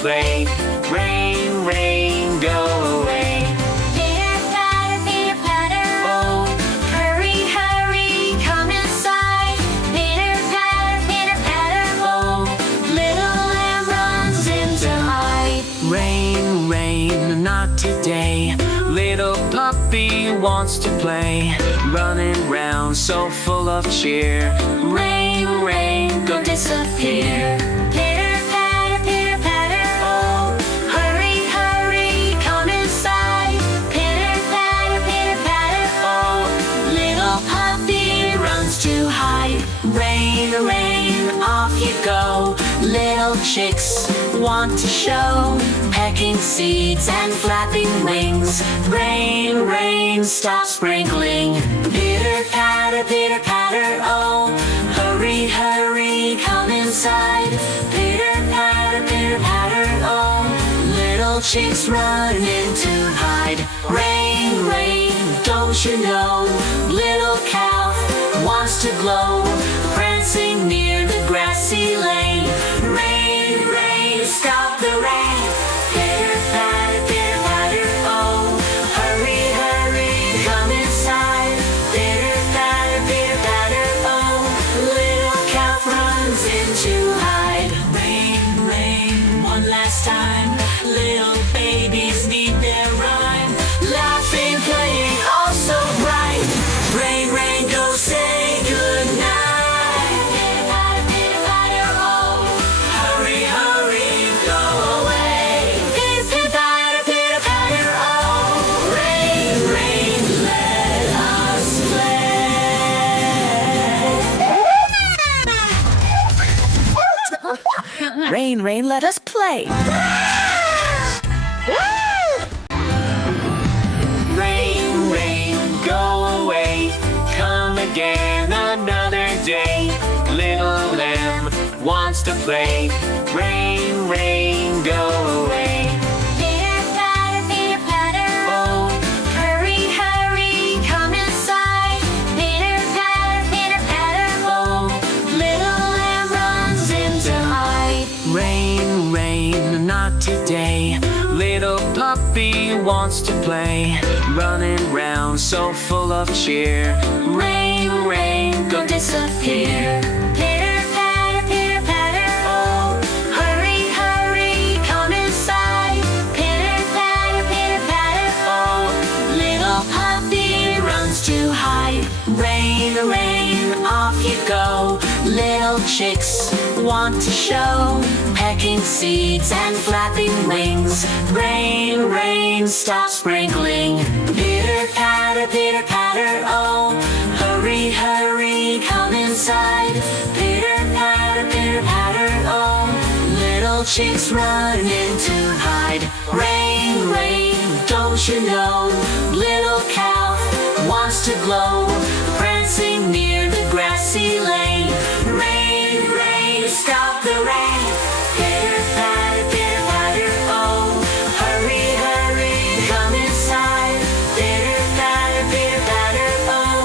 play. Rain, rain, go away. Pitter patter, oh, hurry, hurry, come inside. Pitter patter, oh, little lamb runs in to hide. Rain, rain, not today. Little puppy wants to play, running round so full of cheer. Rain, rain, go disappear. Pitter patter, oh, hurry, hurry, come inside. Pitter patter, oh, little puppy runs to hide. Rain, rain, off you go. Little chicks want to show, pecking seeds and flapping wings. Rain, rain, stop sprinkling. Pitter patter, oh, hurry, hurry, come inside. Pitter patter, oh, little chicks run in to hide. Rain, rain, don't you know, little cow wants to glow, prancing near the grassy lane. Rain, rain, stop the rain. Pitter patter, oh, hurry, hurry, come inside. Pitter patter, oh, little calf runs in to hide. Rain, rain, one last time. Little babies need their rhyme, laughing, playing, all so bright. Rain, rain, go say goodnight. Pitter patter, oh, Hurry, hurry, go away. pitter patter, oh, Rain, rain, let us play. Rain, rain, let us play. Rain, rain, go away. Come again another day. Little lamb wants to play. Rain, rain, go away. Pitter patter, oh, hurry, hurry, come inside. Pitter patter, oh, little lamb runs in to hide. Rain, rain, not today. Little puppy wants to play, running round so full of cheer. Rain, rain, go disappear. Pitter patter, oh, hurry, hurry, come inside. Pitter patter, Oh, little puppy runs to hide. Rain, rain, off you go. Little chicks want to show, pecking seeds and flapping wings. Rain, rain, stop sprinkling. Pitter patter, oh, hurry, hurry, come inside. Pitter patter, oh, little chicks run in to hide. Rain, rain, don't you know, little cow wants to glow, prancing near the grassy lane. Rain, rain, stop the rain. Pitter patter, oh, hurry, hurry, come inside. Pitter patter, oh,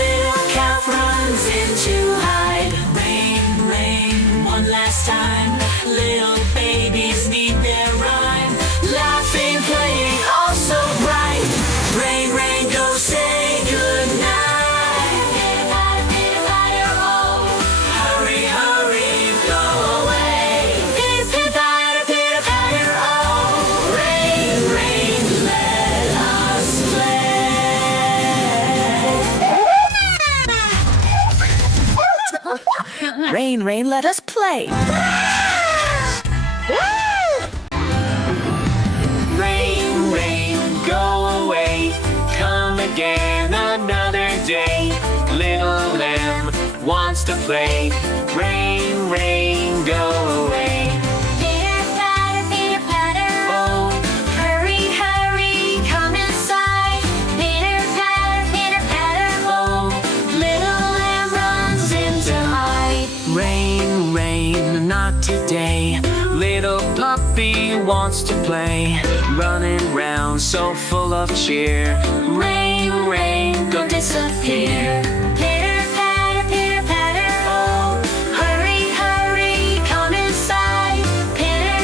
little calf runs in to hide. Rain, rain, one last time. Little babies need their rhyme, laughing, playing, all so bright. Rain, rain, go say goodnight. Pitter patter, oh, Hurry, hurry, go away. pitter patter, oh, Rain, rain, let us play. Rain, rain, let us play. Rain, rain, go away. Come again another day. Little lamb wants to play. Rain, rain, go away. pitter patter, Oh, hurry, hurry, come inside. Pitter patter, oh, little lamb runs in to hide. rain, rain, not today. Little puppy wants to play, running round so full of cheer. Rain, rain, go disappear. Pitter patter, oh, hurry, hurry, come inside. Pitter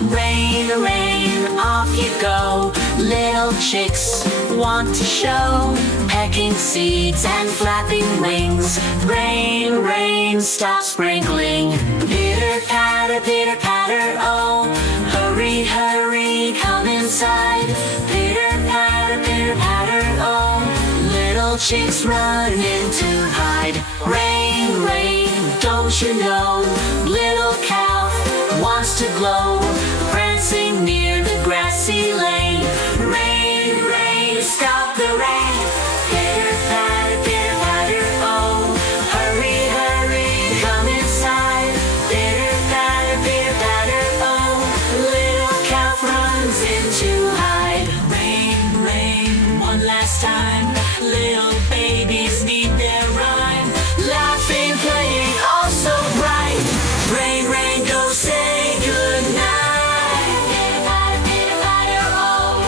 Rain, rain, off you go. Little chicks want to show, pecking seeds and flapping wings. Rain, rain, stop sprinkling. Pitter patter, oh, hurry, hurry, come inside. Pitter patter, oh, little chicks run in to hide. Rain, rain, don't you know, little calf wants to glow, prancing near the grassy lane. Rain, rain, stop the rain. Pitter patter, oh, hurry, hurry, come inside. Pitter patter, oh, little calf runs in to hide. Rain, rain, one last time, little babies need their rhyme. Laughing, playing, all so bright. Rain, rain, go say goodnight. Pitter patter, oh,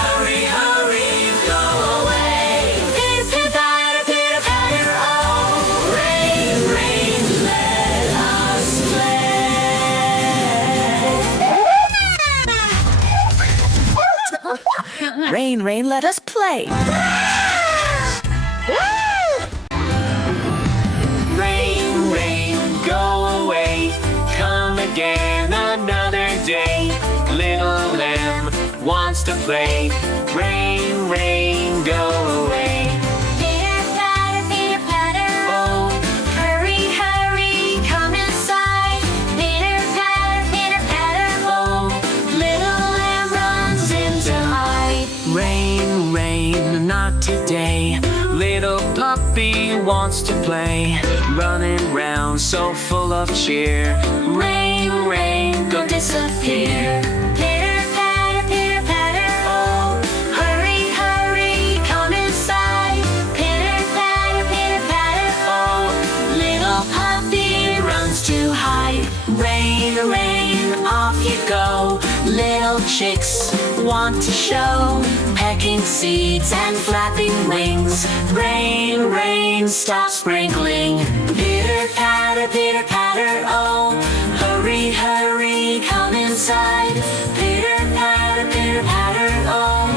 hurry, hurry, go away. Pitter patter, oh, rain, rain, let us play. Rain, rain, let us play. Rain, rain, go away. Come again another day. Little lamb wants to play. Rain, rain, go away. Pitter patter, Oh, hurry, hurry, come inside. Pitter patter, oh, little lamb runs in to hide. rain, rain, not today. Little puppy wants to play, running round so full of cheer. Rain, rain, go disappear. Pitter patter, Oh, hurry, hurry, come inside. Pitter patter, oh, little puppy runs to hide. Rain, rain, off you go. Little chicks want to show, pecking seeds and flapping wings. Rain, rain, stop sprinkling. Pitter patter, oh, hurry, hurry, come inside. Pitter patter, oh,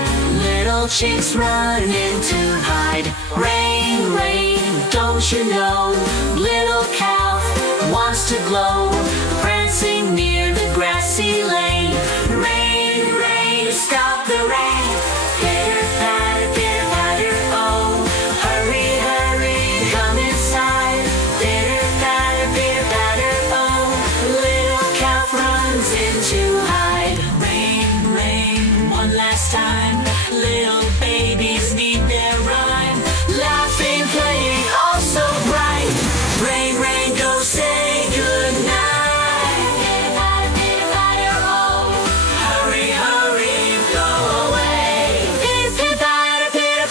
little chicks run in to hide. Rain, rain, don't you know, little calf wants to glow, prancing near the grassy lane. Rain, rain, stop the rain. Pitter patter, oh, hurry, hurry, come inside. Pitter patter, oh, little calf runs in to hide. Rain, rain, one last time, little babies need their rhyme. Laughing, playing, all so bright. Rain, rain, go say goodnight. Pitter patter, oh, Hurry, hurry, go away. pitter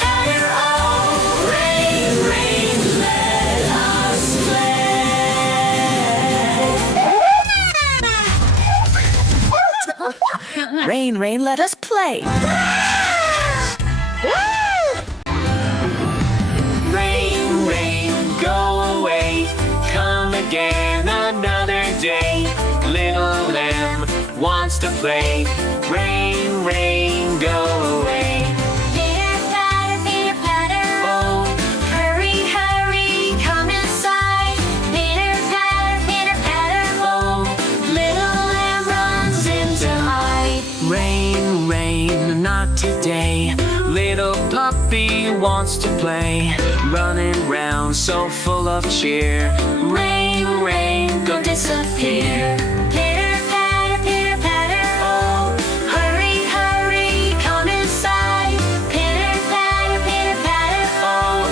Patter, oh, rain, rain, let us play. Rain, rain, let us play. Rain, rain, go away. Come again another day. Little lamb wants to play. Rain, rain, go away. Pitter patter, Oh, hurry, hurry, come inside. Pitter patter, oh, little lamb runs in to hide. rain, rain, not today. Little puppy wants to play, running round so full of cheer. Rain, rain, go disappear. Pitter patter, Oh, hurry, hurry, come inside. Pitter patter, oh,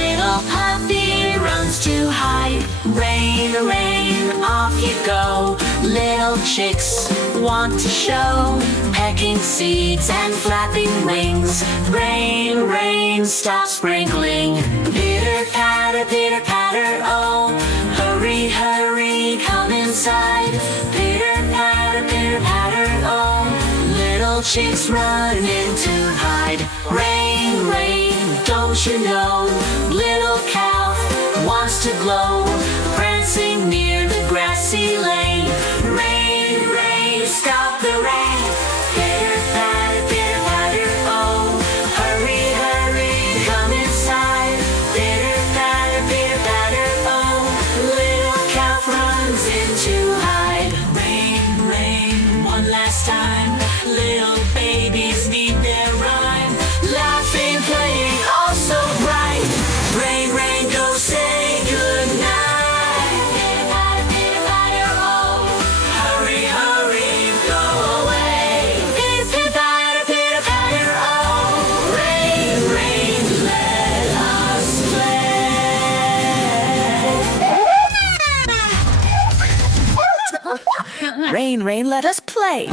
little puppy runs to hide. Rain, rain, off you go. Little chicks want to show, pecking seeds and flapping wings. Rain, rain, stop sprinkling. Pitter patter, oh, hurry, hurry, come inside. Pitter patter, oh, little chicks run in to hide. Rain, rain, don't you know, little calf wants to glow, prancing near the grassy lane. Rain, rain, stop the rain, rain, let us play.